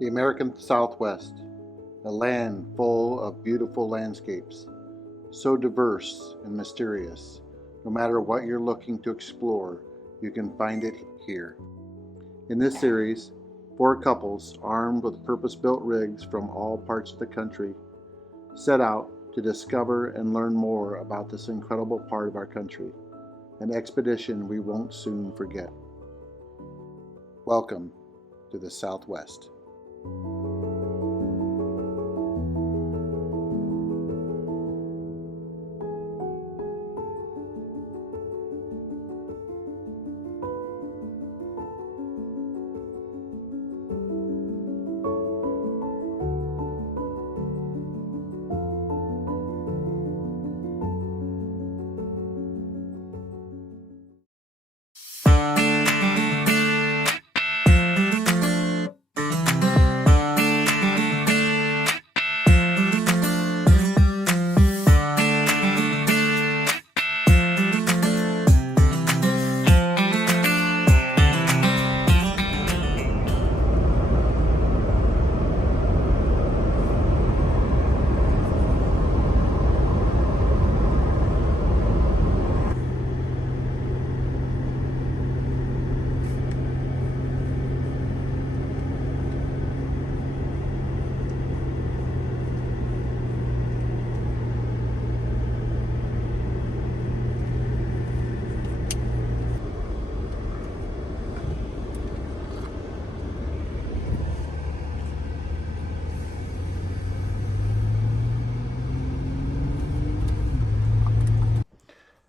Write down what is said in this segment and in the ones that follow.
The American Southwest, a land full of beautiful landscapes, so diverse and mysterious. No matter what you're looking to explore, you can find it here. In this series, 4 couples armed with purpose-built rigs from all parts of the country set out to discover and learn more about this incredible part of our country, an expedition we won't soon forget. Welcome to the Southwest.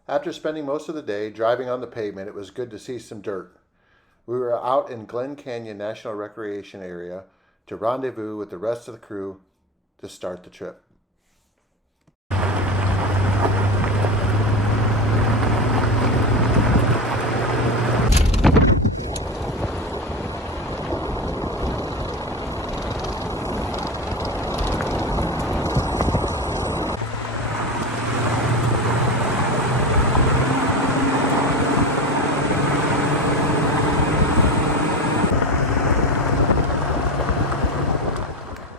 After spending most of the day driving on the pavement, it was good to see some dirt. We were out in Glen Canyon National Recreation Area to rendezvous with the rest of the crew to start the trip.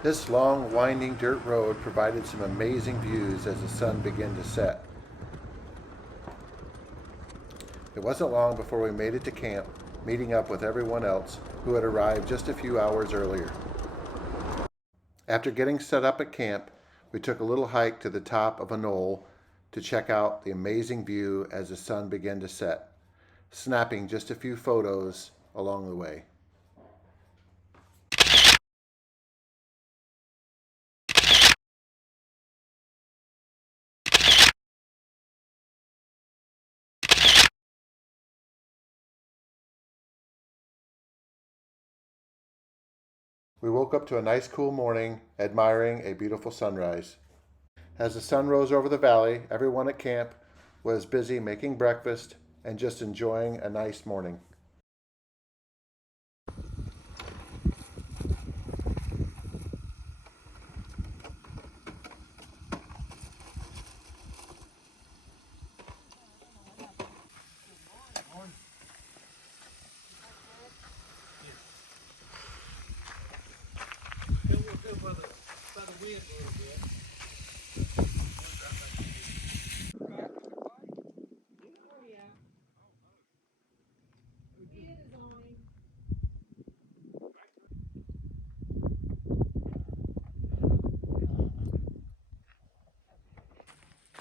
This long, winding dirt road provided some amazing views as the sun began to set. It wasn't long before we made it to camp, meeting up with everyone else who had arrived just a few hours earlier. After getting set up at camp, we took a little hike to the top of a knoll to check out the amazing view as the sun began to set, snapping just a few photos along the way. We woke up to a nice cool morning, admiring a beautiful sunrise. As the sun rose over the valley, everyone at camp was busy making breakfast and just enjoying a nice morning.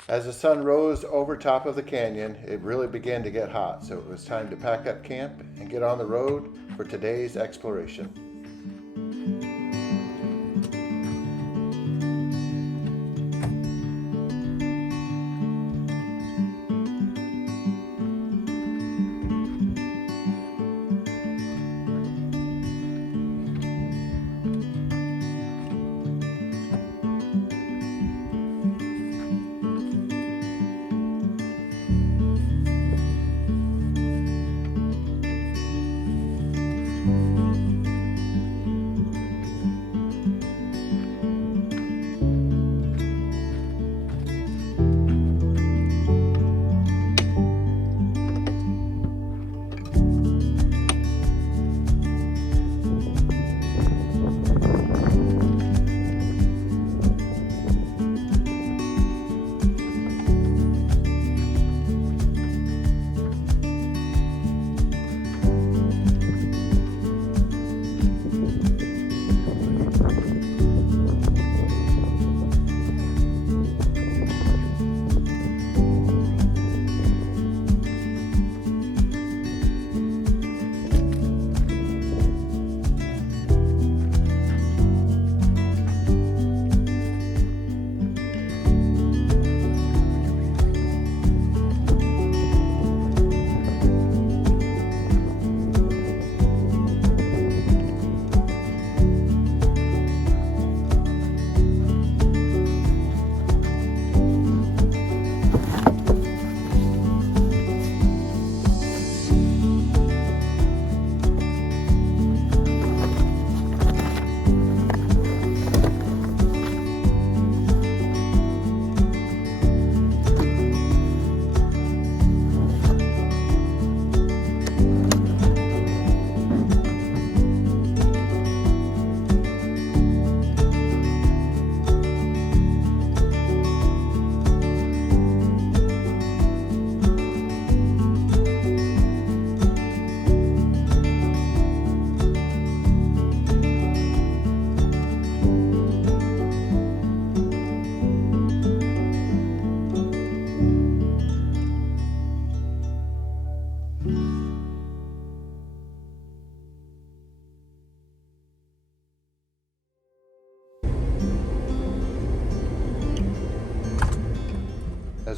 As the sun rose over top of the canyon, it really began to get hot, so it was time to pack up camp and get on the road for today's exploration.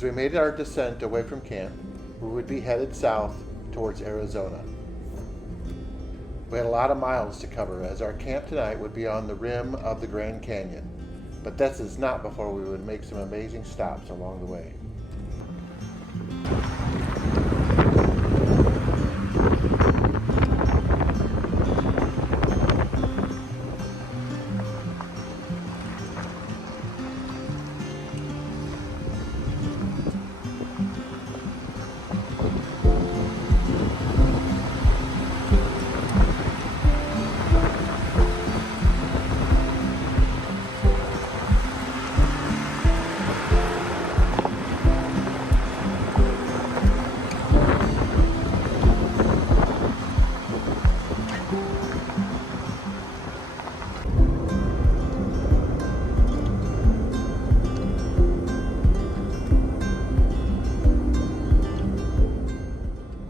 As we made our descent away from camp, we would be headed south towards Arizona. We had a lot of miles to cover as our camp tonight would be on the rim of the Grand Canyon. But this is not before we would make some amazing stops along the way.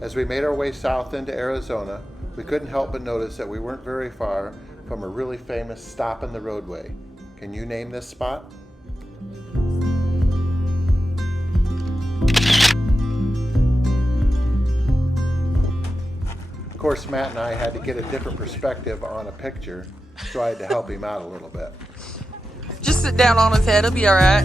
As we made our way south into Arizona, we couldn't help but notice that we weren't very far from a really famous stop in the roadway. Can you name this spot? Of course, Matt and I had to get a different perspective on a picture, so I had to help him out a little bit. Just sit down on his head, it'll be all right.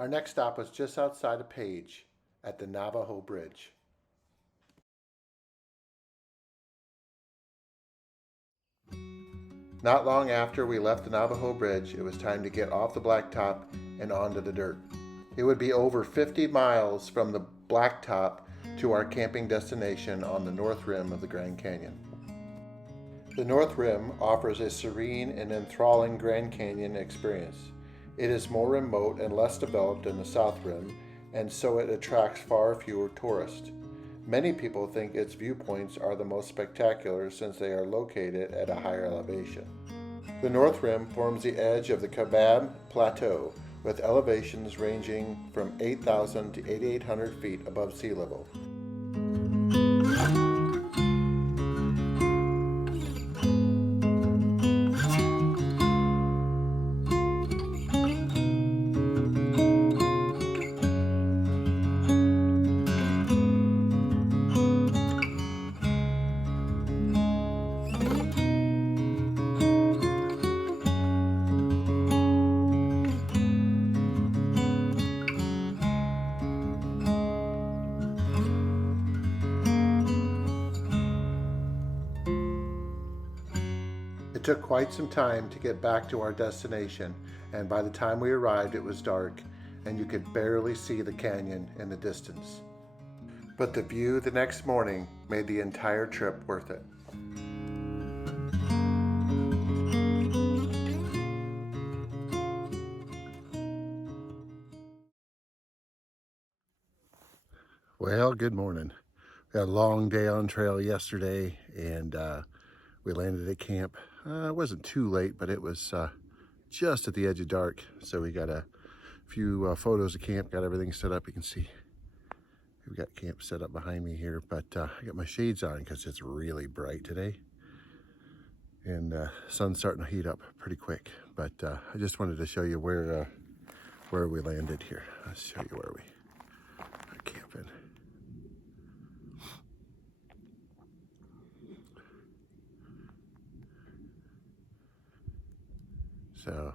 Our next stop was just outside of Page at the Navajo Bridge. Not long after we left the Navajo Bridge, it was time to get off the blacktop and onto the dirt. It would be over 50 miles from the blacktop to our camping destination on the north rim of the Grand Canyon. The North Rim offers a serene and enthralling Grand Canyon experience. It is more remote and less developed than the South Rim, and so it attracts far fewer tourists. Many people think its viewpoints are the most spectacular since they are located at a higher elevation. The North Rim forms the edge of the Kaibab Plateau, with elevations ranging from 8,000 to 8,800 feet above sea level. It took quite some time to get back to our destination, and by the time we arrived it was dark and you could barely see the canyon in the distance. But the view the next morning made the entire trip worth it. Well, good morning. We had a long day on trail yesterday, and we landed at camp. It wasn't too late, but it was just at the edge of dark. So we got a few photos of camp, got everything set up. You can see we've got camp set up behind me here, but I got my shades on because it's really bright today. And sun's starting to heat up pretty quick. But I just wanted to show you where we landed here. I'll show you where we are camping. So,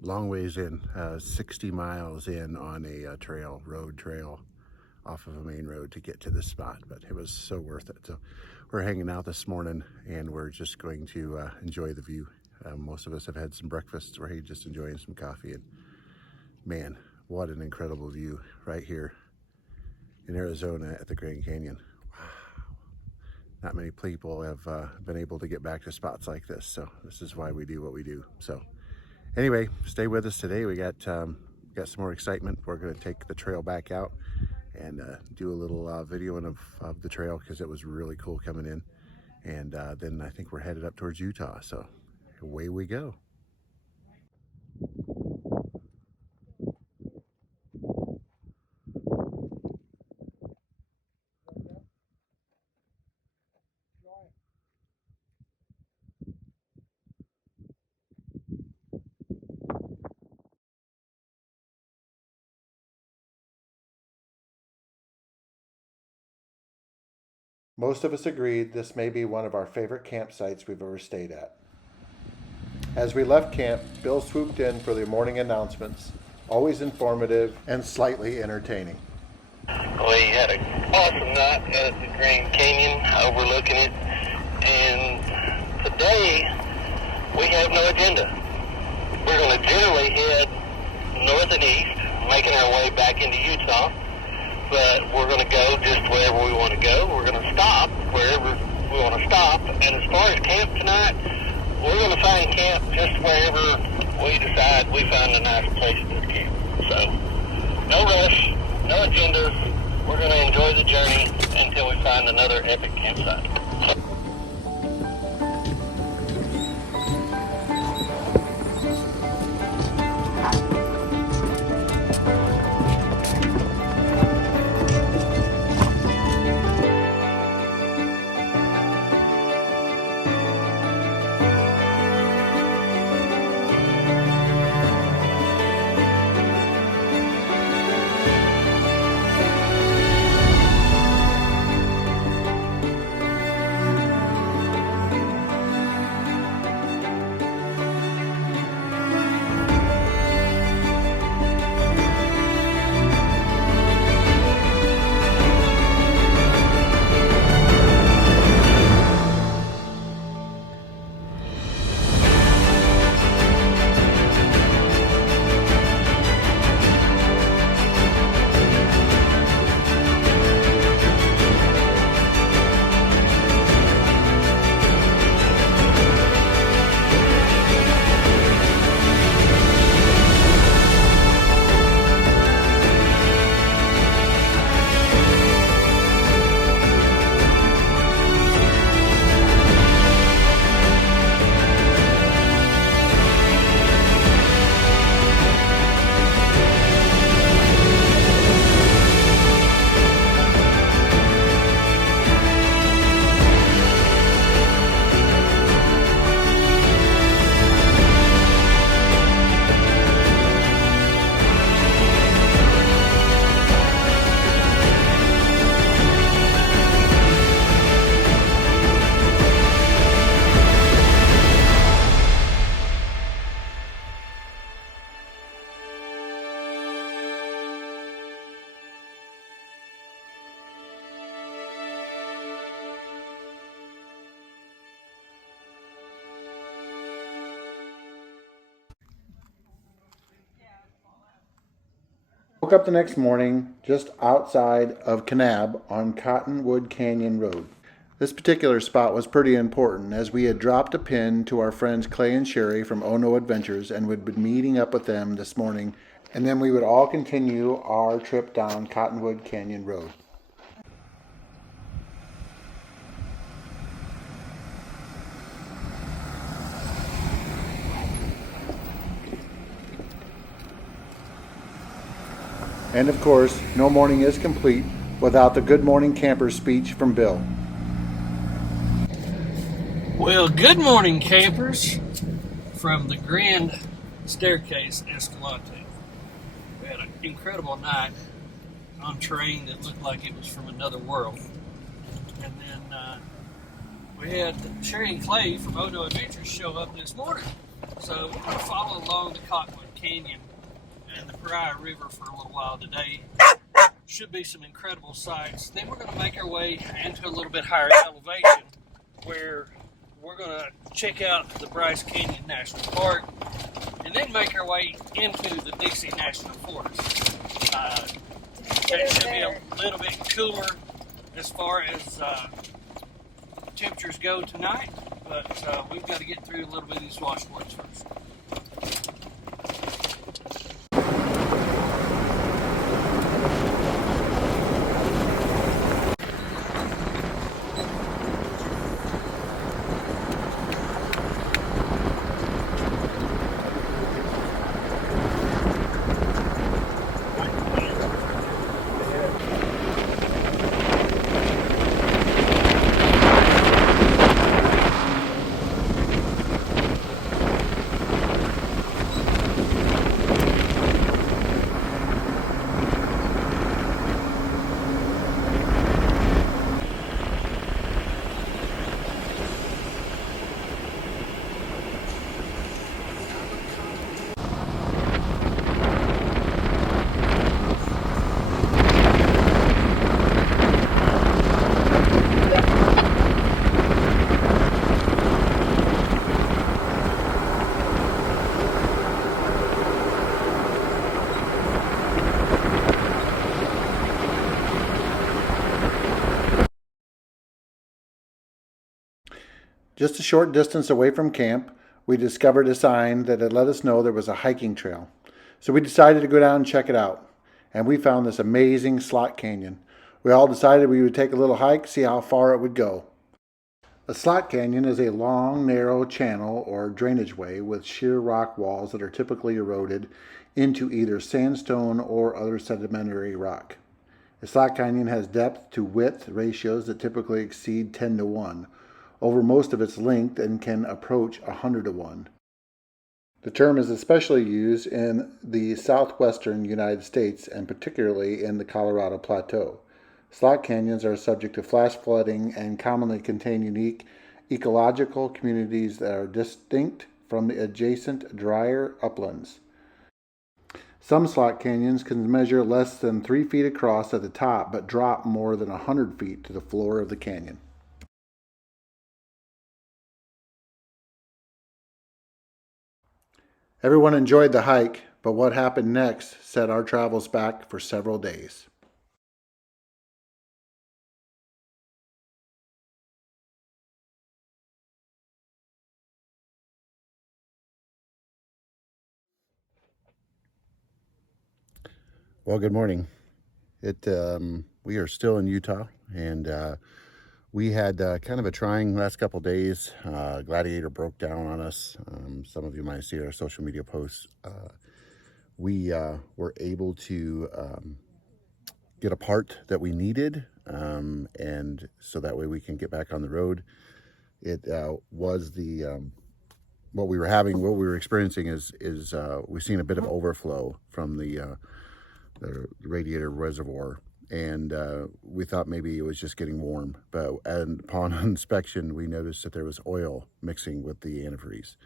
long ways in, 60 miles in on a road trail off of a main road to get to this spot, but it was so worth it. So we're hanging out this morning and we're just going to enjoy the view. Most of us have had some breakfast. We're just enjoying some coffee and Man, what an incredible view right here in Arizona at the Grand Canyon. Wow. Not many people have been able to get back to spots like this, so this is why we do what we do. So anyway, stay with us today. We got some more excitement. We're going to take the trail back out and do a little videoing of the trail because it was really cool coming in. And then I think we're headed up towards Utah, so away we go. Most of us agreed this may be one of our favorite campsites we've ever stayed at. As we left camp, Bill swooped in for the morning announcements, always informative and slightly entertaining. We had an awesome night at the Grand Canyon overlooking it, and today we have no agenda. We're going to generally head north and east, making our way back into Utah, but we're going to go just wherever we want to go. We're going to stop wherever we want to stop, and as far as camp tonight, we're going to find camp just wherever we decide we find a nice place to camp. So, no rush, no agenda. We're going to enjoy the journey until we find another epic campsite. Woke up the next morning just outside of Kanab on Cottonwood Canyon Road. This particular spot was pretty important as we had dropped a pin to our friends Clay and Sherry from Oh No Adventures and would be meeting up with them this morning, and then we would all continue our trip down Cottonwood Canyon Road. And of course, no morning is complete without the Good Morning Camper speech from Bill. Well, good morning, campers, from the Grand Staircase, Escalante. We had an incredible night on terrain that looked like it was from another world. And then we had Sherry and Clay from Oh No Adventures show up this morning. So we're going to follow along the Cottonwood Canyon and the Pariah River for a little while today. Should be some incredible sights. Then we're going to make our way into a little bit higher elevation where we're going to check out the Bryce Canyon National Park and then make our way into the Dixie National Forest. It should be a little bit cooler as far as temperatures go tonight, but we've got to get through a little bit of these washboards first. Just a short distance away from camp, we discovered a sign that had let us know there was a hiking trail. So we decided to go down and check it out. And we found this amazing slot canyon. We all decided we would take a little hike, see how far it would go. A slot canyon is a long, narrow channel or drainage way with sheer rock walls that are typically eroded into either sandstone or other sedimentary rock. A slot canyon has depth to width ratios that typically exceed 10 to 1 over most of its length and can approach 100 to 1. The term is especially used in the southwestern United States and particularly in the Colorado Plateau. Slot canyons are subject to flash flooding and commonly contain unique ecological communities that are distinct from the adjacent drier uplands. Some slot canyons can measure less than 3 feet across at the top but drop more than 100 feet to the floor of the canyon. Everyone enjoyed the hike, but what happened next set our travels back for several days. Well, good morning. We are still in Utah, and we had kind of a trying last couple days. Gladiator broke down on us. Some of you might see our social media posts. We were able to get a part that we needed, and so that way we can get back on the road. It was what we were experiencing is we've seen a bit of overflow from the radiator reservoir, and we thought maybe it was just getting warm, but upon inspection we noticed that there was oil mixing with the antifreeze.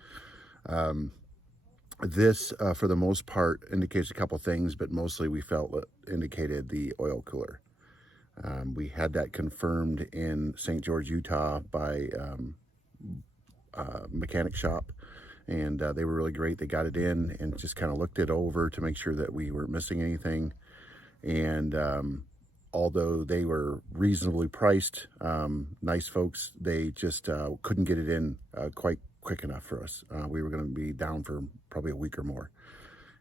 This for the most part indicates a couple things, but mostly we felt it indicated the oil cooler. We had that confirmed in St. George, Utah by a mechanic shop, and they were really great. They got it in and just kind of looked it over to make sure that we weren't missing anything. And although they were reasonably priced, nice folks, they just couldn't get it in quite quick enough for us. We were going to be down for probably a week or more.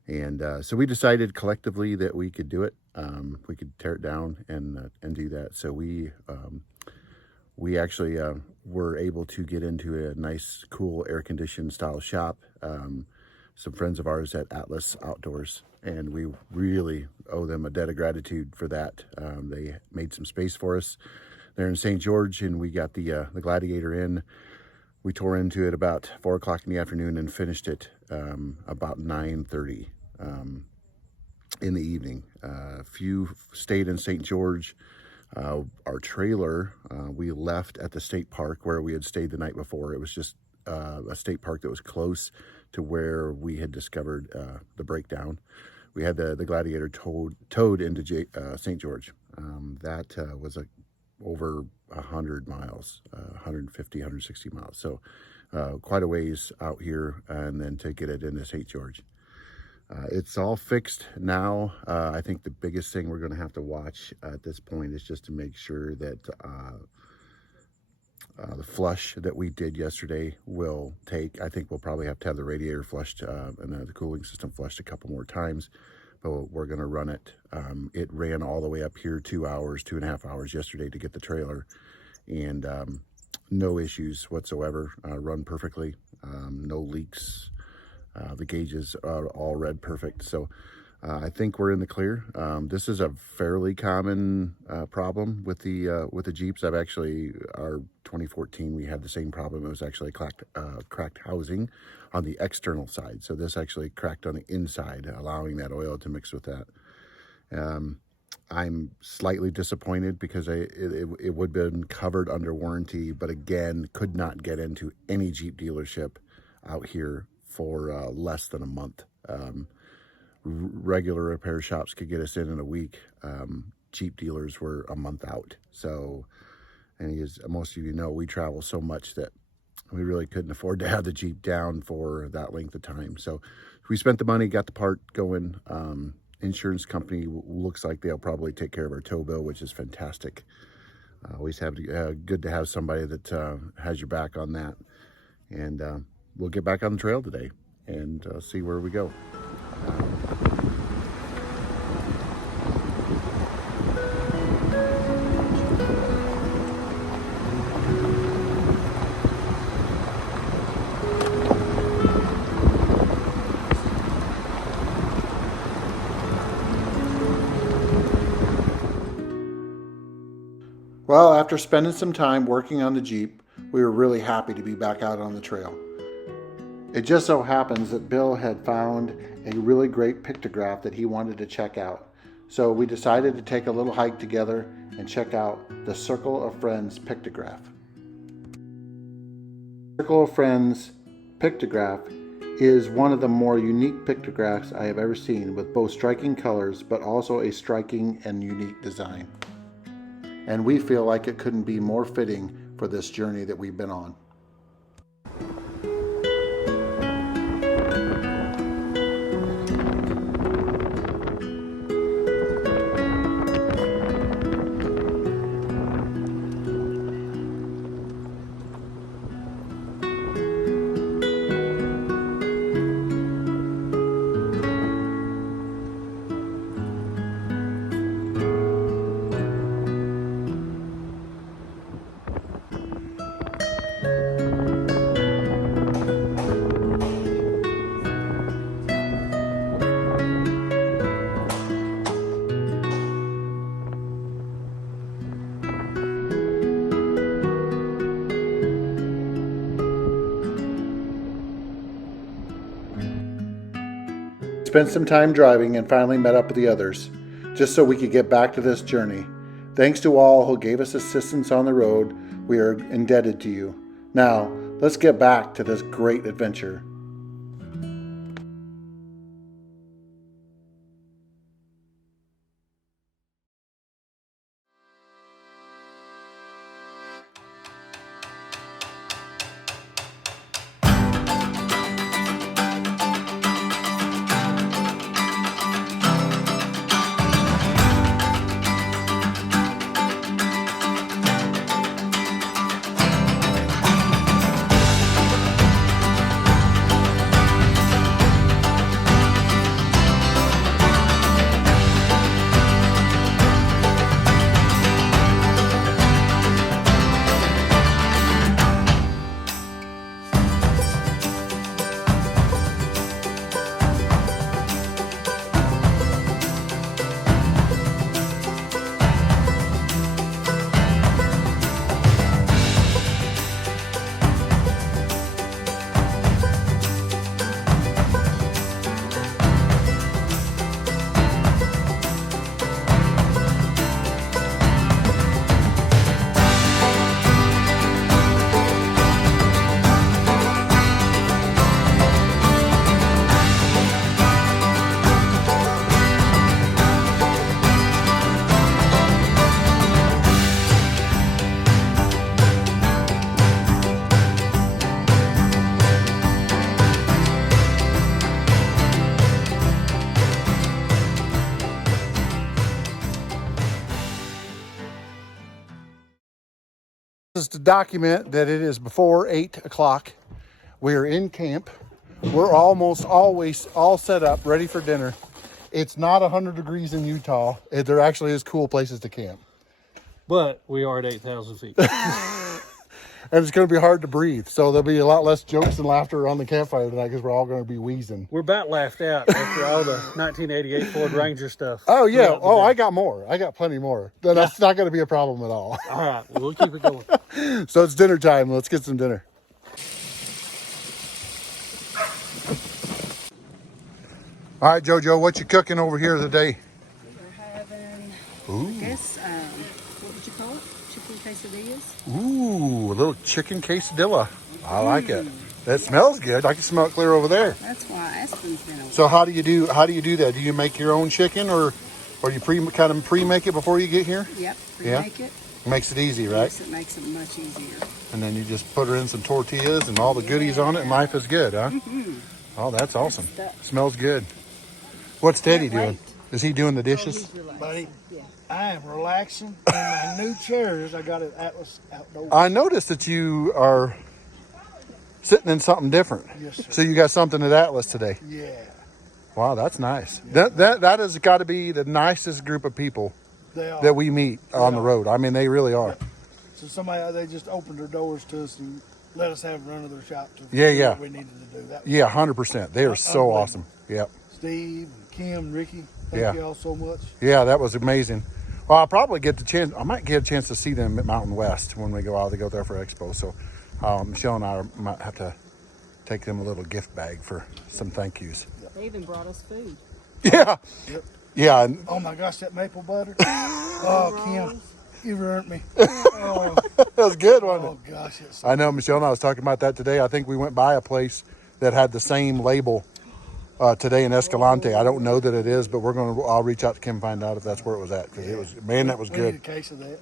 And so we decided collectively that we could do it. We could tear it down and do that. So we actually were able to get into a nice, cool, air-conditioned style shop. Some friends of ours at Atlas Outdoors, and we really owe them a debt of gratitude for that. They made some space for us there in St. George, and we got the Gladiator in. We tore into it about 4 o'clock in the afternoon and finished it about 9:30 in the evening. A few stayed in St. George. Our trailer, we left at the state park where we had stayed the night before. It was just a state park that was close to where we had discovered the breakdown. We had the Gladiator towed into St. George. That was over 100 miles, 150, 160 miles. So quite a ways out here, and then to get it into St. George. It's all fixed now. I think the biggest thing we're going to have to watch at this point is just to make sure that the flush that we did yesterday will take. I think we'll probably have to have the radiator flushed and the cooling system flushed a couple more times, but we're going to run it. It ran all the way up here 2 hours, 2.5 hours yesterday to get the trailer, and no issues whatsoever. Run perfectly, no leaks. The gauges are all read perfect. So I think we're in the clear. This is a fairly common problem with the Jeeps. Our 2014, we had the same problem. It was actually cracked housing on the external side. So this actually cracked on the inside, allowing that oil to mix with that. I'm slightly disappointed because it would have been covered under warranty, but again, could not get into any Jeep dealership out here for less than a month. Regular repair shops could get us in a week. Jeep dealers were a month out. So, and as most of you know, we travel so much that we really couldn't afford to have the Jeep down for that length of time. So we spent the money, got the part going. Insurance company looks like they'll probably take care of our tow bill, which is fantastic. Always good to have somebody that has your back on that. And we'll get back on the trail today and see where we go. Well, after spending some time working on the Jeep, we were really happy to be back out on the trail. It just so happens that Bill had found a really great pictograph that he wanted to check out. So we decided to take a little hike together and check out the Circle of Friends pictograph. Circle of Friends pictograph is one of the more unique pictographs I have ever seen, with both striking colors but also a striking and unique design. And we feel like it couldn't be more fitting for this journey that we've been on. Spent some time driving and finally met up with the others, just so we could get back to this journey. Thanks to all who gave us assistance on the road. We are indebted to you. Now, let's get back to this great adventure. is to document that it is before 8 o'clock. We are in camp. We're almost always all set up, ready for dinner. It's not 100 degrees in Utah. There actually is cool places to camp. But we are at 8,000 feet. And it's going to be hard to breathe. So there'll be a lot less jokes and laughter around the campfire tonight because we're all going to be wheezing. We're about laughed out after all the 1988 Ford Ranger stuff. Oh, yeah. Oh, I got more. I got plenty more. That's not going to be a problem at all. All right, well, we'll keep it going. So it's dinner time. Let's get some dinner. All right, JoJo, what you cooking over here today? We're having, Ooh. I guess, what would you call it? Chicken quesadillas? Ooh, a little chicken quesadilla. I like it. That smells good. I can smell it clear over there. That's why Aspen's been over. So how do you do that? Do you make your own chicken or you pre-make it before you get here? Yep, Yeah? make it. Makes it easy, right? Yes, it makes it much easier. And then you just put her in some tortillas and all the goodies on it and life is good, huh? Oh, that's awesome. Smells good. What's Teddy doing? Is he doing the dishes? Buddy, I am relaxing in my new chairs. I got it Atlas Outdoors. I noticed that you are sitting in something different. Yes, sir. So you got something at Atlas today. Yeah. Wow, that's nice. That has got to be the nicest group of people They are. that we meet on the road. I mean, they really are. So they just opened their doors to us and let us have run of their shop to Yeah, do yeah. what we needed to do. That Yeah, 100%. They are so Unbelievable. awesome. Yep. Steve, and Kim, and Ricky, thank Yeah. you all so much. Yeah, that was amazing. Well, I'll probably I might get a chance to see them at Mountain West when we go out. They go there for Expo. So Michelle and I might have to take them a little gift bag for some thank yous. They even brought us food. Yeah. Yep. Yeah. And Oh my gosh, that maple butter. Oh, Kim, you've earned me. Oh, that was good, wasn't it? gosh, it's I know, Michelle and I was talking about that today. I think we went by a place that had the same label today in Escalante. I don't know that it is, but I'll reach out to Kim and find out if that's where it was at. Because it was, man, that was we need a good. case of that.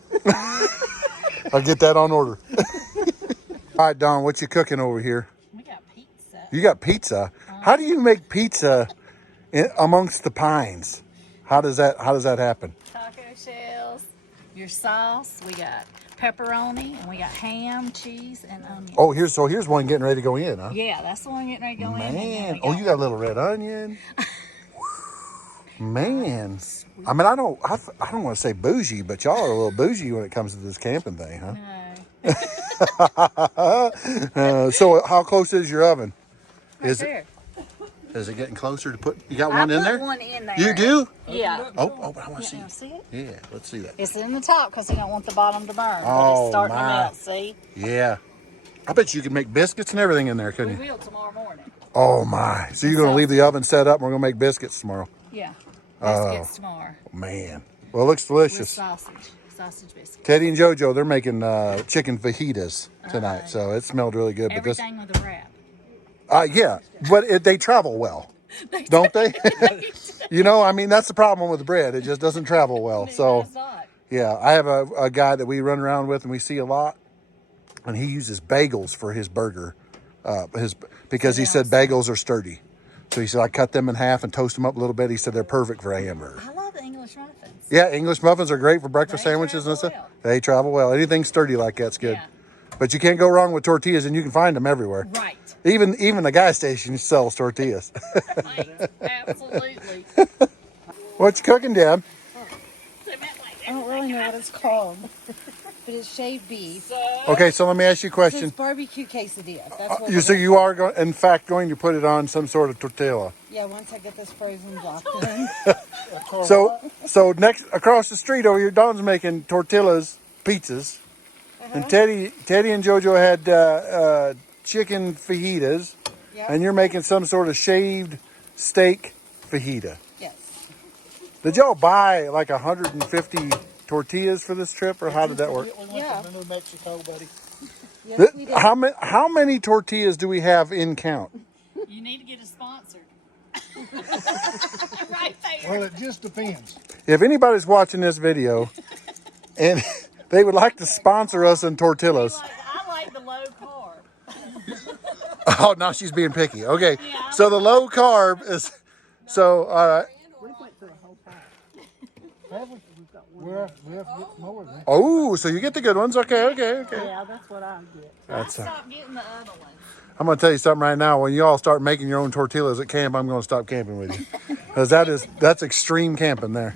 I'll get that on order. All right, Dawn, what you cooking over here? We got pizza. You got pizza. How do you make pizza amongst the pines? How does that happen? Taco shells, your sauce. We got pepperoni, and we got ham, cheese, and onion. Oh, here's one getting ready to go in, huh? Yeah, that's the one getting ready to go in. and then Man, we you got a little red onion. Man, I mean, I don't want to say bougie, but y'all are a little bougie when it comes to this camping thing, huh? No. So how close is your oven? Right there. Is it getting closer to put? You got I one in put there? one in there. You do? Yeah. Oh, but I want to see. Yeah, see it? Yeah, let's see that. It's in the top because we don't want the bottom to burn. But Oh, it's starting my. to melt, see? Yeah, I bet you could make biscuits and everything in there, We couldn't you? will tomorrow morning. Oh my! So you're gonna leave the oven set up, and we're gonna make biscuits tomorrow. Yeah. Biscuits tomorrow. Man, well, it looks With delicious. sausage biscuits. Teddy and JoJo, they're making chicken fajitas tonight, so it smelled really good. Everything with a wrap. Yeah, but they travel well, don't they? You know, I mean, that's the problem with the bread; it just doesn't travel well. So, It's not. yeah, I have a guy that we run around with, and we see a lot, and he uses bagels for his burger, because he said bagels are sturdy. So he said I cut them in half and toast them up a little bit. He said they're perfect for a hamburger. I love the English muffins. Yeah, English muffins are great for breakfast They sandwiches and stuff. travel They travel well. Anything sturdy like that's good. Yeah. But you can't go wrong with tortillas, and you can find them everywhere. Right. Even the gas station sells tortillas. Absolutely. What you cooking, Deb? I don't really know what it's called, but it's shaved beef. Okay, so let me ask you a It's question. barbecue quesadilla. That's what. So you are, in fact, going to put it on some sort of tortilla. Yeah, once I get this frozen block in. So next across the street over here, Don's making tortillas, pizzas, and Teddy and JoJo had chicken fajitas, Yep. and you're making some sort of shaved steak fajita. Yes. Did y'all buy like 150 tortillas for this trip, or how did that work? We went Yeah. to New Mexico, buddy. Yes, we did. How many tortillas do we have in count? You need to get a sponsor. Right there. Well, it just depends. If anybody's watching this video and they would like to sponsor us in tortillas. I like the low carb. Oh, now she's being picky. Okay, so the low carb is, so, We went through a whole pile. Have we? We've got We have to get more than that. Oh, so you get the good ones. Okay. Yeah, that's what I get. That's Stop getting the other ones. I'm going to tell you something right now. When you all start making your own tortillas at camp, I'm going to stop camping with you. Because that's extreme camping there.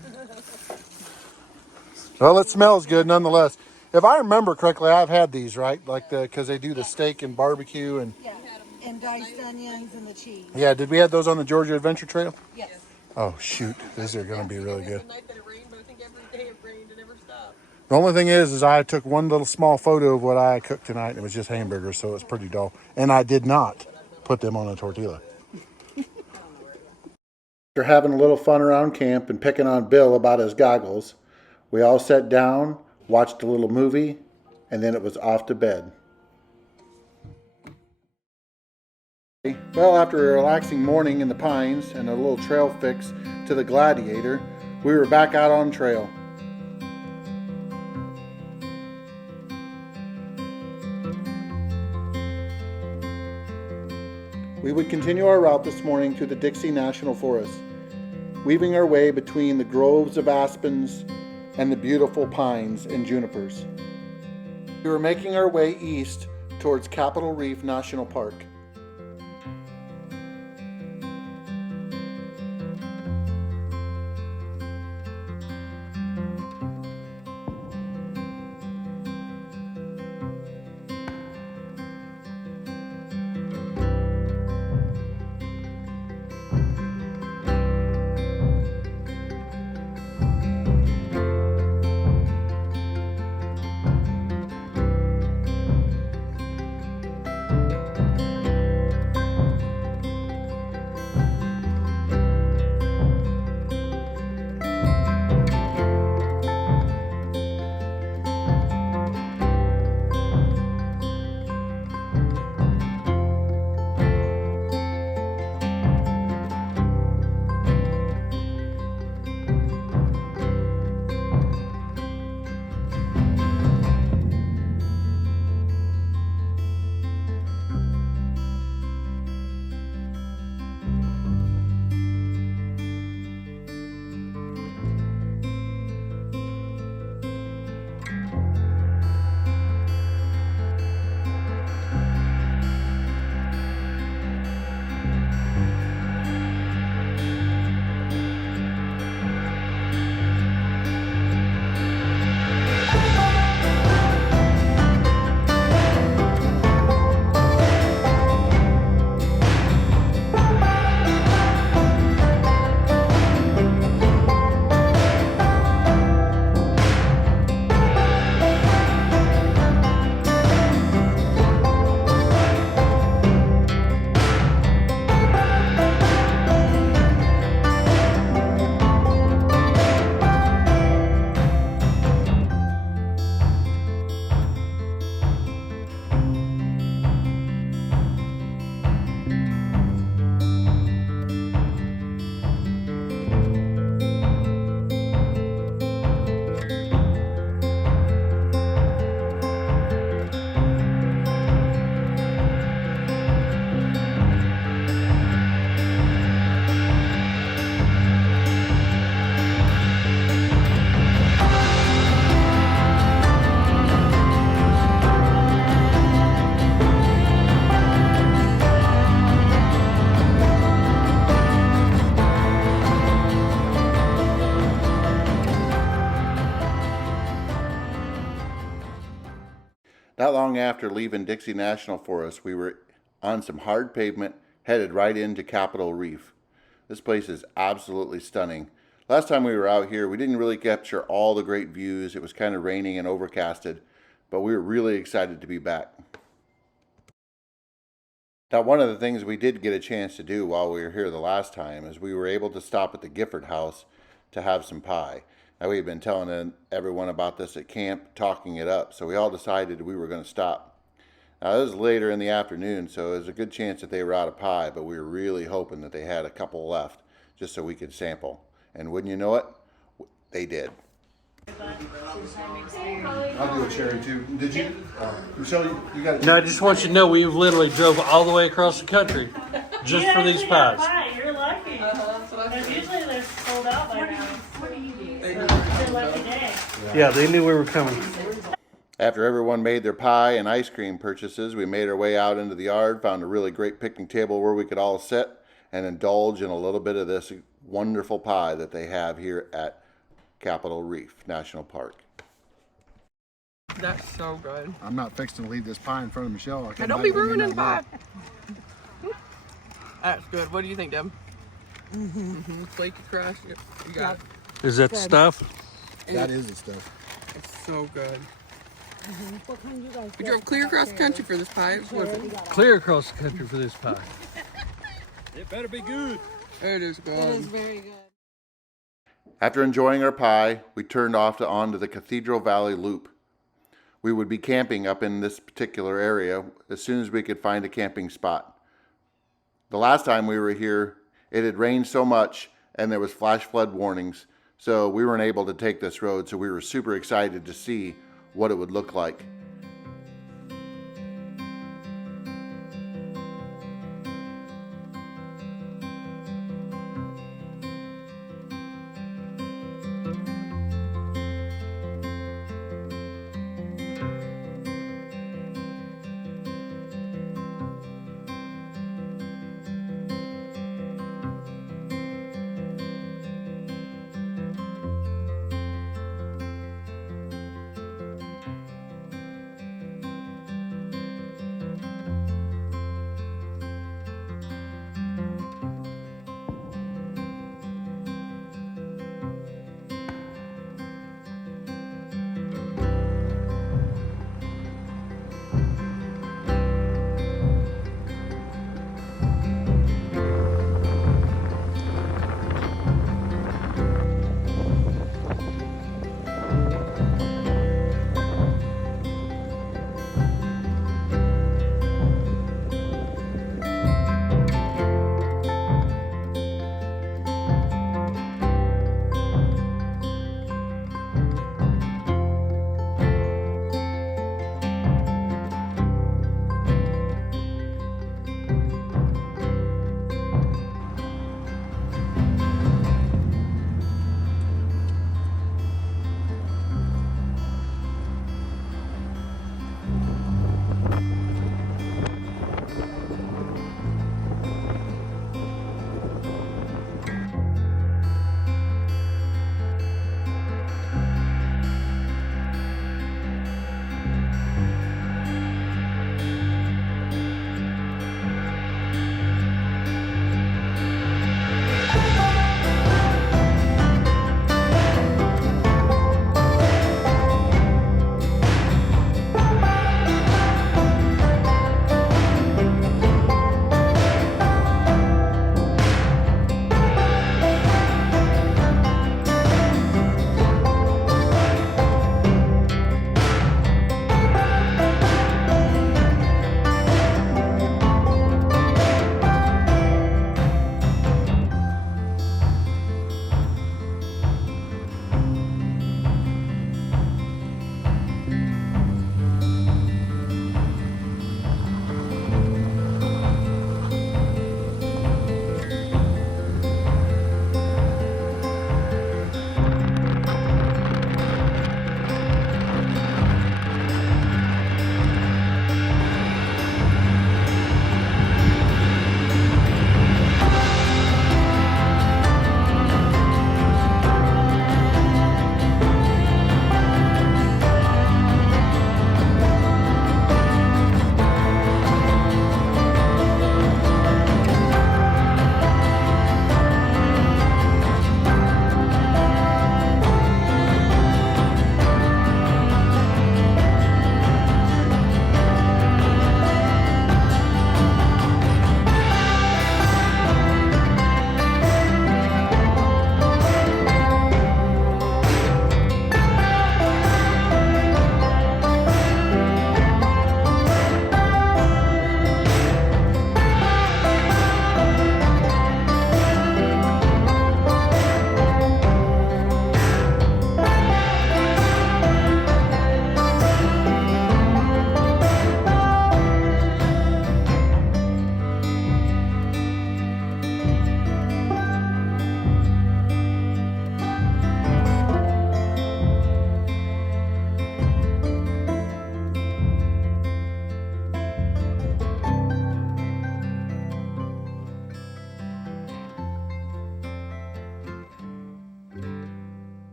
Well, it smells good nonetheless. If I remember correctly, I've had these, right? Like because they do the steak and barbecue and Yeah, and diced onions and the cheese. yeah. Did we have those on the Georgia Adventure Trail? Yes. Oh shoot, these are going to be really good. The night that it rained, but I think every day it rained and never stopped. The only thing is I took one little small photo of what I cooked tonight, and it was just hamburgers, so it's pretty dull. And I did not put them on a tortilla. After having a little fun around camp and picking on Bill about his goggles, we all sat down, watched a little movie, and then it was off to bed. Well, after a relaxing morning in the pines and a little trail fix to the Gladiator, we were back out on trail. We would continue our route this morning to the Dixie National Forest, weaving our way between the groves of aspens and the beautiful pines and junipers. We were making our way east towards Capitol Reef National Park. Not long after leaving Dixie National Forest, we were on some hard pavement headed right into Capitol Reef. This place is absolutely stunning. Last time we were out here, we didn't really capture all the great views. It was kind of raining and overcasted, but we were really excited to be back. Now, one of the things we did get a chance to do while we were here the last time is we were able to stop at the Gifford house to have some pie. Now, we've been telling everyone about this at camp, talking it up, so we all decided we were going to stop. Now, it was later in the afternoon, so there's a good chance that they were out of pie, but we were really hoping that they had a couple left just so we could sample. And wouldn't you know it, they did. I'll do a cherry too. Did you? Michelle, you got it. No, I just want you to know we literally drove all the way across the country just for these pies. You're lucky. That's what I Usually they're sold out by now. What do you do? Yeah, they knew we were coming. After everyone made their pie and ice cream purchases, we made our way out into the yard, found a really great picnic table where we could all sit and indulge in a little bit of this wonderful pie that they have here at Capitol Reef National Park. That's so good. I'm not fixing to leave this pie in front of Michelle. Now don't be ruining pie. That's good. What do you think, Deb? Mm-hmm. Flaky crust. You got it. Is that the stuff? That is the stuff. It's so good. We drove clear across the country for this pie. It was worth it. Clear across the country for this pie. It better be good. It is good. It is very good. After enjoying our pie, we turned off onto the Cathedral Valley Loop. We would be camping up in this particular area as soon as we could find a camping spot. The last time we were here, it had rained so much and there was flash flood warnings, so we weren't able to take this road, so we were super excited to see what it would look like.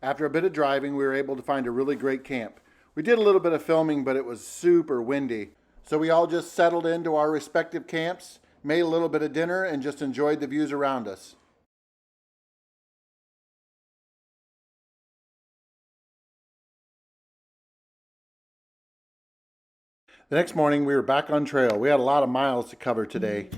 After a bit of driving, we were able to find a really great camp. We did a little bit of filming, but it was super windy. So we all just settled into our respective camps, made a little bit of dinner, and just enjoyed the views around us. The next morning, we were back on trail. We had a lot of miles to cover today.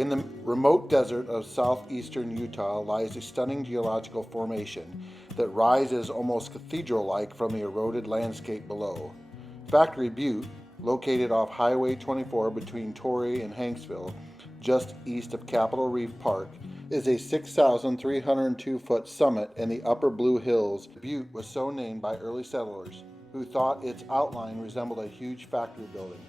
In the remote desert of southeastern Utah lies a stunning geological formation that rises almost cathedral-like from the eroded landscape below. Factory Butte, located off Highway 24 between Torrey and Hanksville, just east of Capitol Reef Park, is a 6,302-foot summit in the upper Blue Hills. Butte was so named by early settlers, who thought its outline resembled a huge factory building.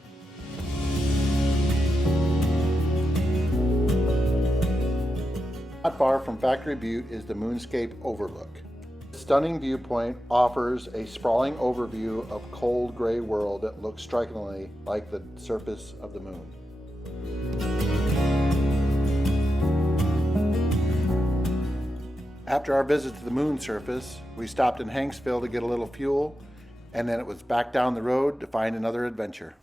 Not far from Factory Butte is the Moonscape Overlook. This stunning viewpoint offers a sprawling overview of cold gray world that looks strikingly like the surface of the moon. After our visit to the moon surface, we stopped in Hanksville to get a little fuel, and then it was back down the road to find another adventure.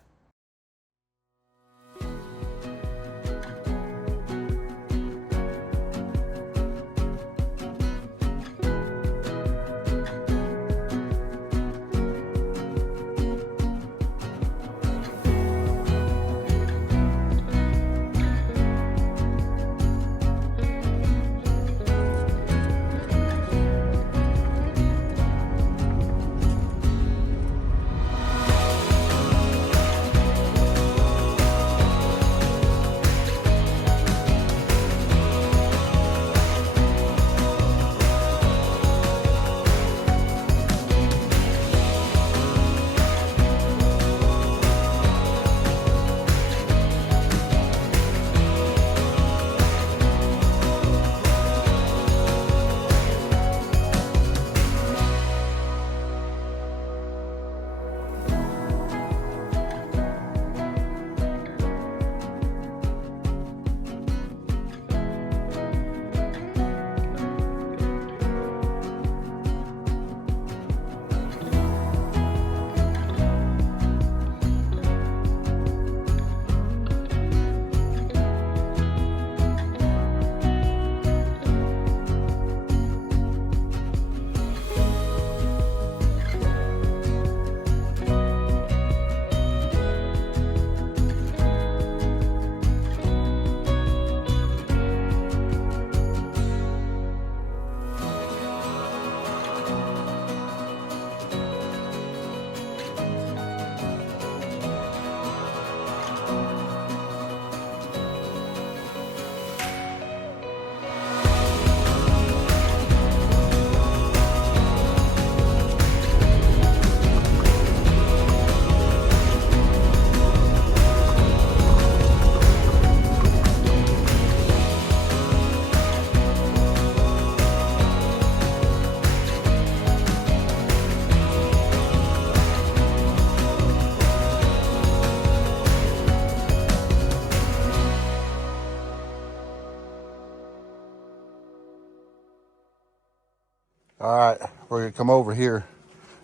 All right, we're gonna come over here.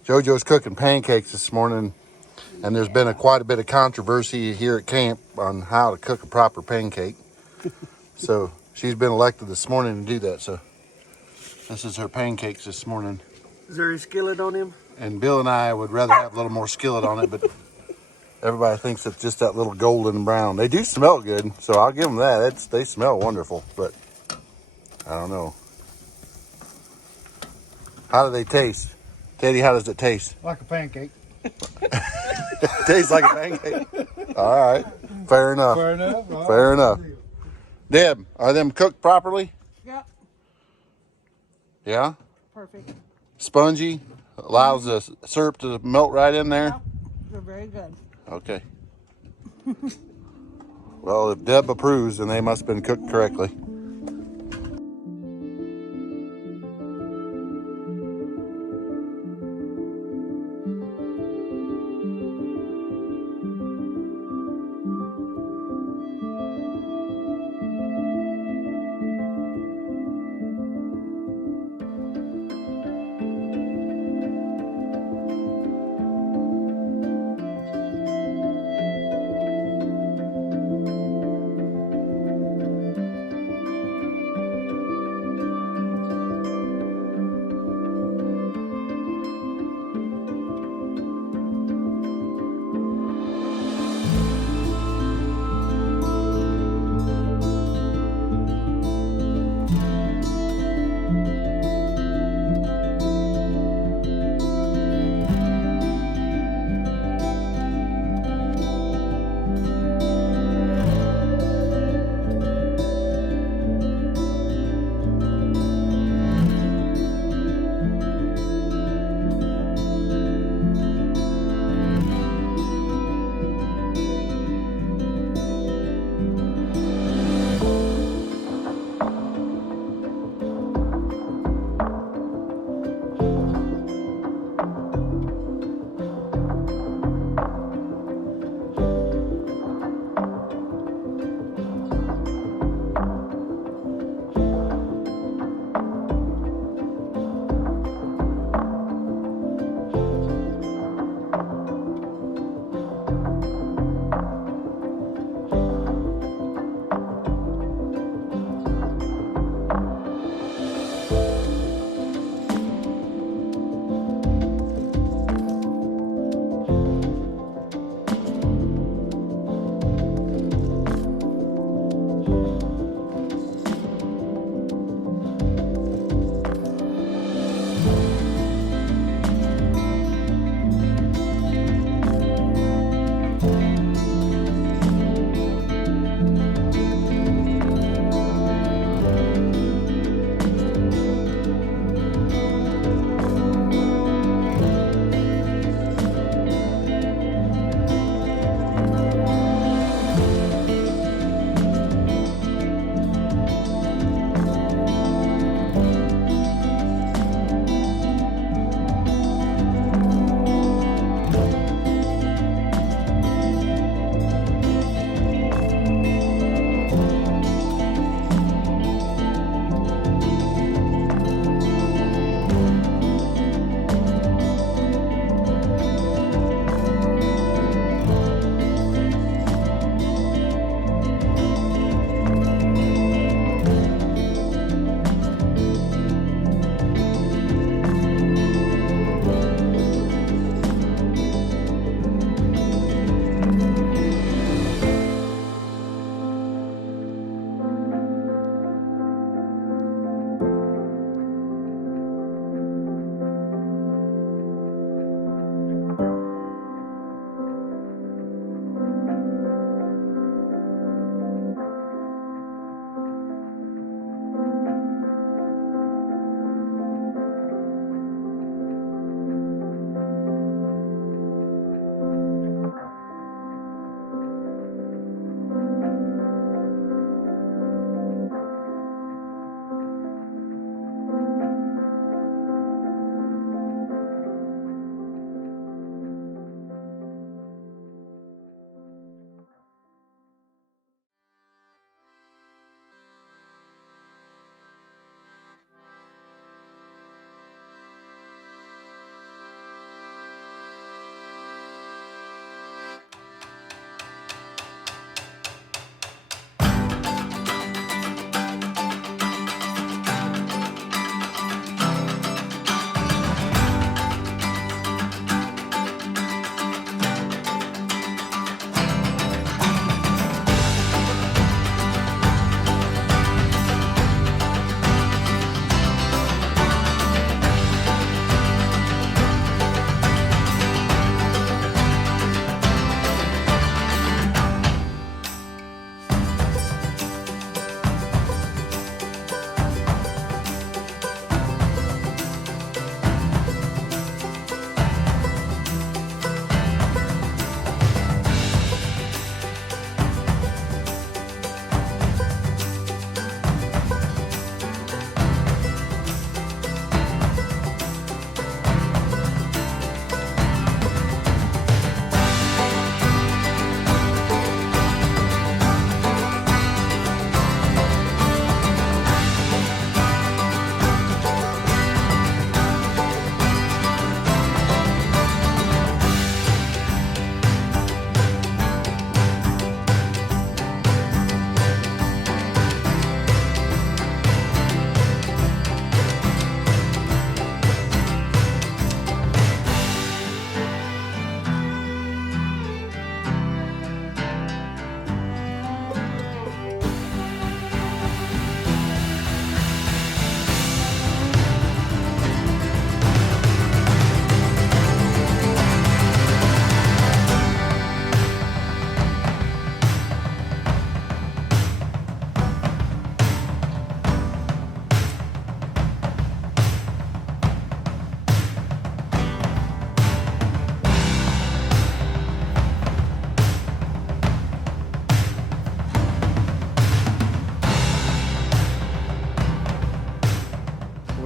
JoJo's cooking pancakes this morning, and there's been quite a bit of controversy here at camp on how to cook a proper pancake. So she's been elected this morning to do that. So this is her pancakes this morning. Is there a skillet on him? And Bill and I would rather have a little more skillet on it, but everybody thinks it's just that little golden brown. They do smell good, so I'll give them that. They smell wonderful, but I don't know. How do they taste? Teddy, how does it taste? Like a pancake. Tastes like a pancake. All right, fair enough. Fair enough. All Fair right. enough. Deb, are them cooked properly? Yep. Yeah? Perfect. Spongy? Allows the syrup to melt right in there? Yep. They're very good. Okay. Well, if Deb approves, then they must have been cooked correctly.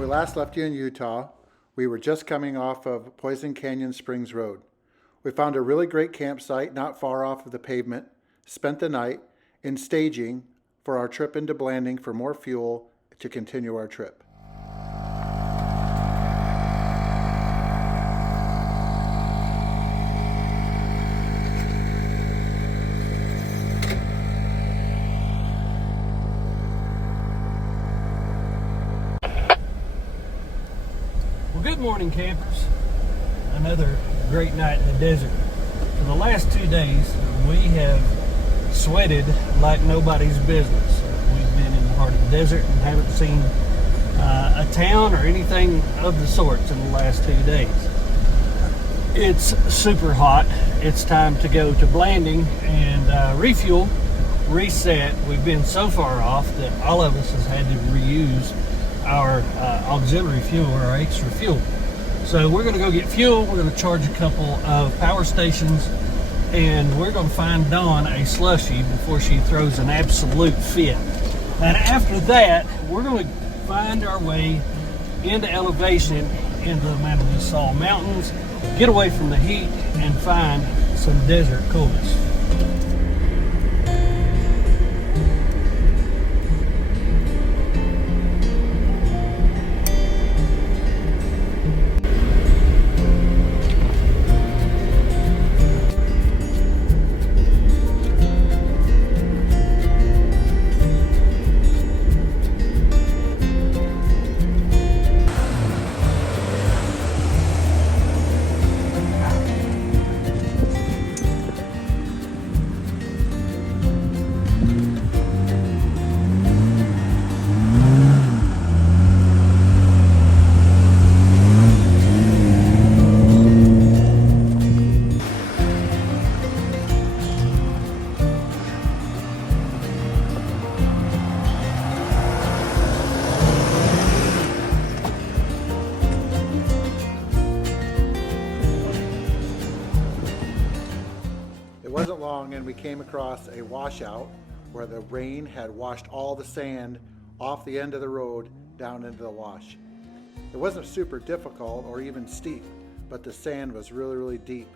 last left you in Utah, we were just coming off of Poison Canyon Springs Road. We found a really great campsite not far off of the pavement, spent the night in staging for our trip into Blanding for more fuel to continue our trip. Well, good morning, campers. Another great night in the desert. For the last 2 days, we have sweated like nobody's business. We've been in the heart of the desert and haven't seen a town or anything of the sorts in the last 2 days. It's super hot. It's time to go to Blanding and refuel, reset. We've been so far off that all of us has had to reuse our auxiliary fuel or our extra fuel. So we're going to go get fuel. We're going to charge a couple of power stations, and we're going to find Dawn a slushie before she throws an absolute fit. And after that, we're going to find our way into elevation into the Manawisa Mountains, get away from the heat, and find some desert coolness. It wasn't long and we came across a washout where the rain had washed all the sand off the end of the road down into the wash. It wasn't super difficult or even steep, but the sand was really, really deep.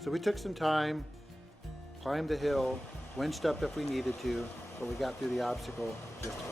So we took some time, climbed the hill, winched up if we needed to, but we got through the obstacle just fine.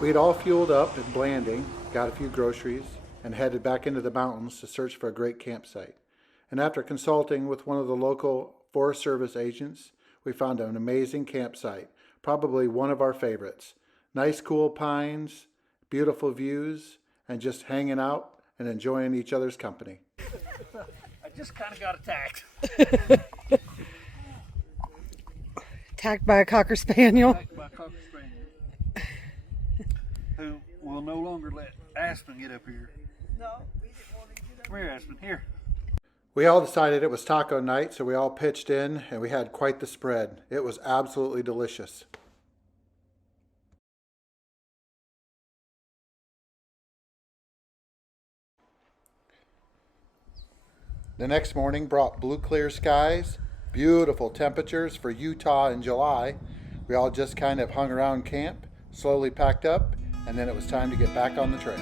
We had all fueled up at Blanding, got a few groceries, and headed back into the mountains to search for a great campsite. And after consulting with one of the local Forest Service agents, we found an amazing campsite, probably one of our favorites. Nice cool pines, beautiful views, and just hanging out and enjoying each other's company. I just kind of got attacked. Attacked by a Cocker Spaniel. Attacked by a Cocker Spaniel. Who will no longer let Aspen get up here. No, he didn't want to get up. Come here, Aspen, here. We all decided it was taco night, so we all pitched in and we had quite the spread. It was absolutely delicious. The next morning brought blue clear skies, beautiful temperatures for Utah in July. We all just kind of hung around camp, slowly packed up, and then it was time to get back on the trail.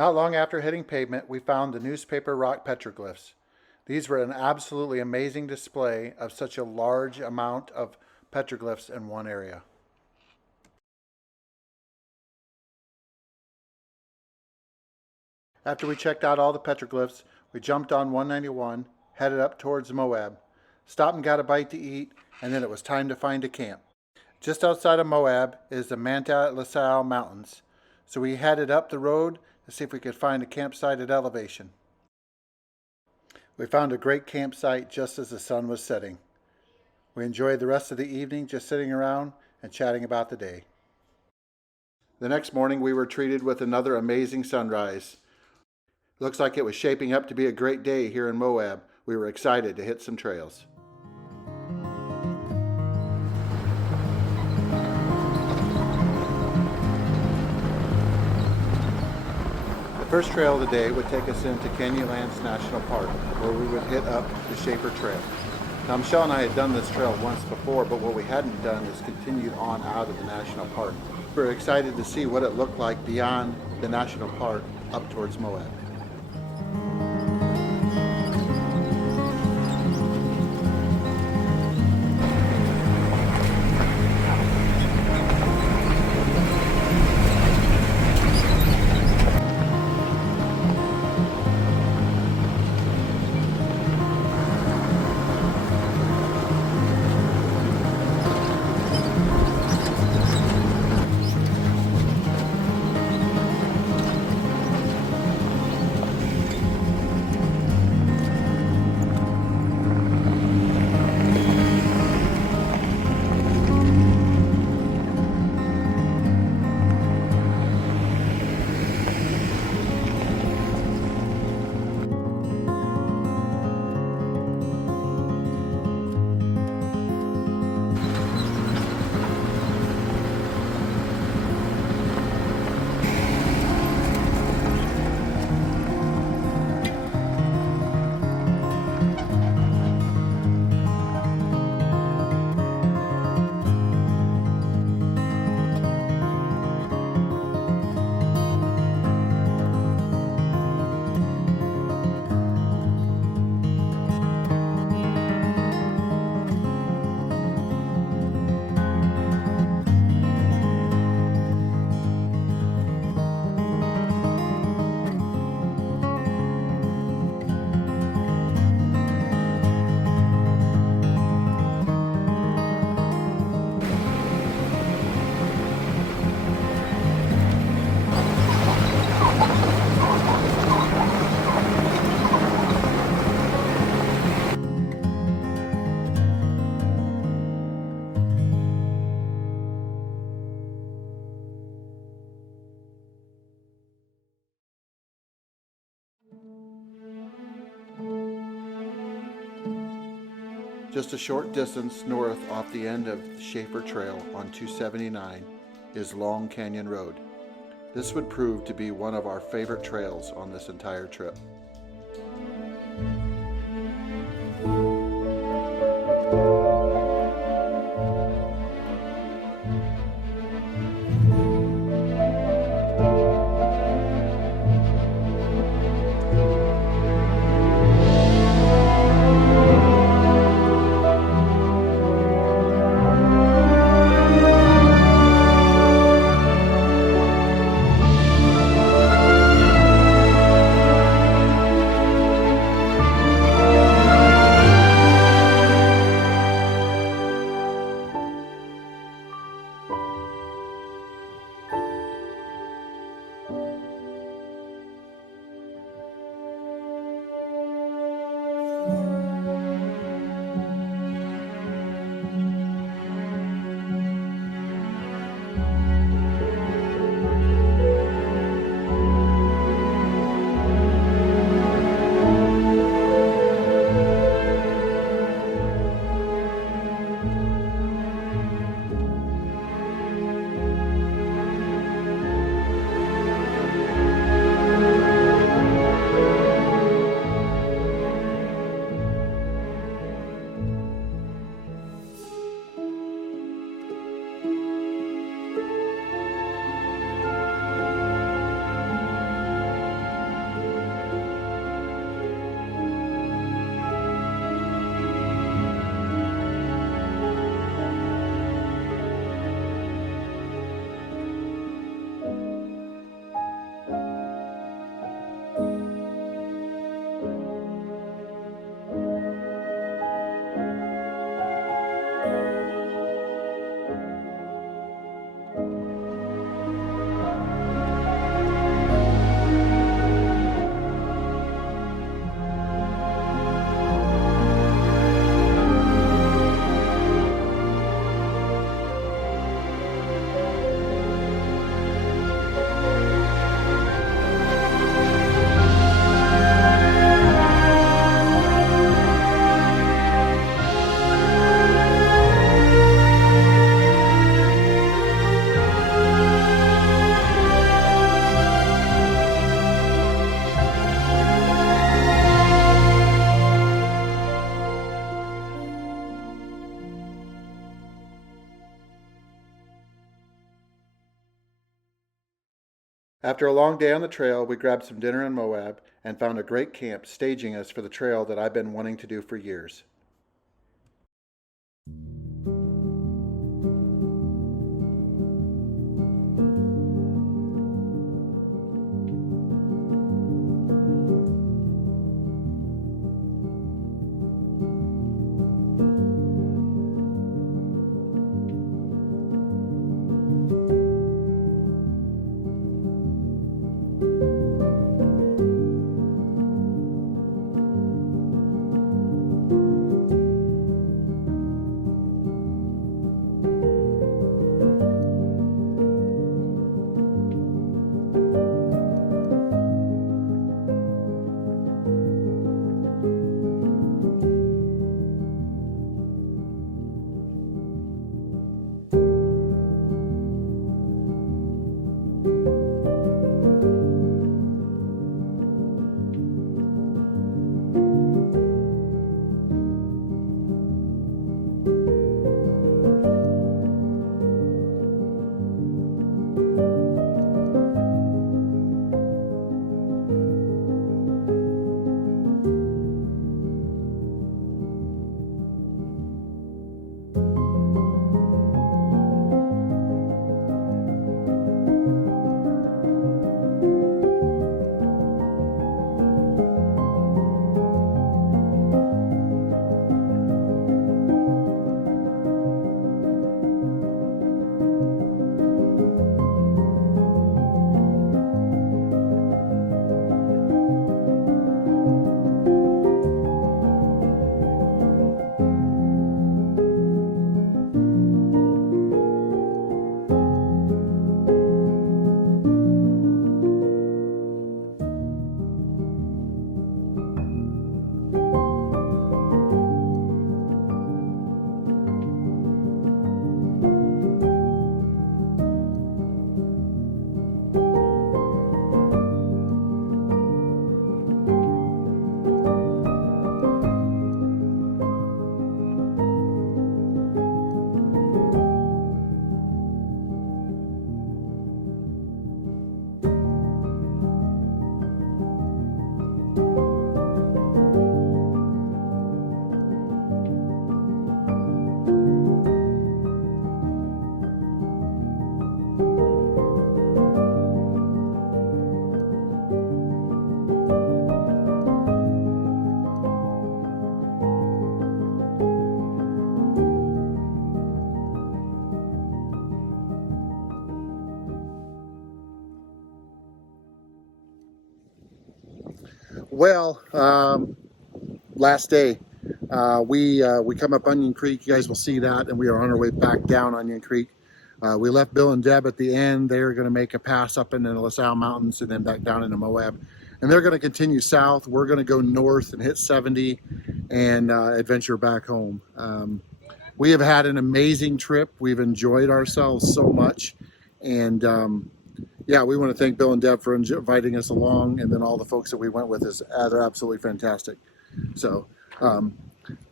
Not long after hitting pavement, we found the newspaper rock petroglyphs. These were an absolutely amazing display of such a large amount of petroglyphs in one area. After we checked out all the petroglyphs, we jumped on 191, headed up towards Moab, stopped and got a bite to eat, and then it was time to find a camp. Just outside of Moab is the Manta LaSalle Mountains, so we headed up the road to see if we could find a campsite at elevation. We found a great campsite just as the sun was setting. We enjoyed the rest of the evening just sitting around and chatting about the day. The next morning we were treated with another amazing sunrise. Looks like it was shaping up to be a great day here in Moab. We were excited to hit some trails. First trail of the day would take us into Canyonlands National Park, where we would hit up the Schaefer Trail. Now, Michelle and I had done this trail once before, but what we hadn't done is continued on out of the national park. We're excited to see what it looked like beyond the national park up towards Moab. Just a short distance north off the end of the Schaefer Trail on 279 is Long Canyon Road. This would prove to be one of our favorite trails on this entire trip. After a long day on the trail, we grabbed some dinner in Moab and found a great camp staging us for the trail that I've been wanting to do for years. Well, last day, we come up Onion Creek. You guys will see that, and we are on our way back down Onion Creek. We left Bill and Deb at the end. They're going to make a pass up into the LaSalle Mountains and then back down into Moab. And they're going to continue south. We're going to go north and hit 70 and adventure back home. We have had an amazing trip. We've enjoyed ourselves so much. And yeah, we want to thank Bill and Deb for inviting us along, and then all the folks that we went with is they're absolutely fantastic. So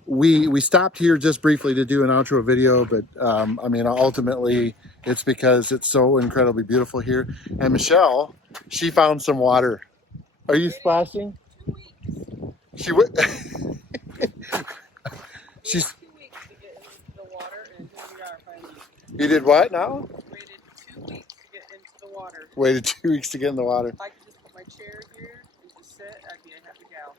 we stopped here just briefly to do an outro video, but I mean, ultimately it's because it's so incredibly beautiful here. And Michelle, she found some water. Are you splashing? She went. She's. 2 weeks to get into the water, and here we are finally. You did what now? Waited 2 weeks to get into the water. Waited 2 weeks to get in the water. If I could just put my chair here and just sit, I'd be a happy gal.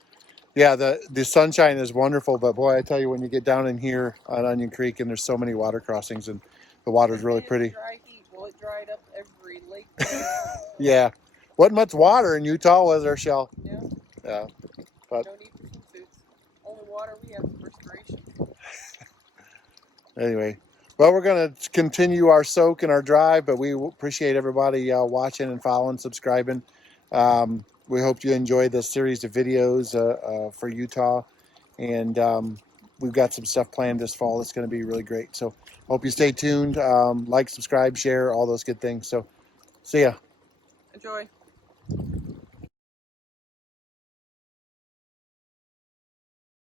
Yeah, the sunshine is wonderful, but boy, I tell you, when you get down in here on Onion Creek, and there's so many water crossings, and the water's really pretty. Dry heat. Well, it dried up every lake. Yeah. Wasn't much water in Utah, was there, Shell? Yeah. Yeah. But no need for swimsuits. Only water we have is perspiration. Anyway, well, we're going to continue our soak and our drive, but we appreciate everybody watching and following, subscribing. We hope you enjoyed this series of videos for Utah, and we've got some stuff planned this fall that's going to be really great. So hope you stay tuned, like, subscribe, share, all those good things. So see ya. Enjoy.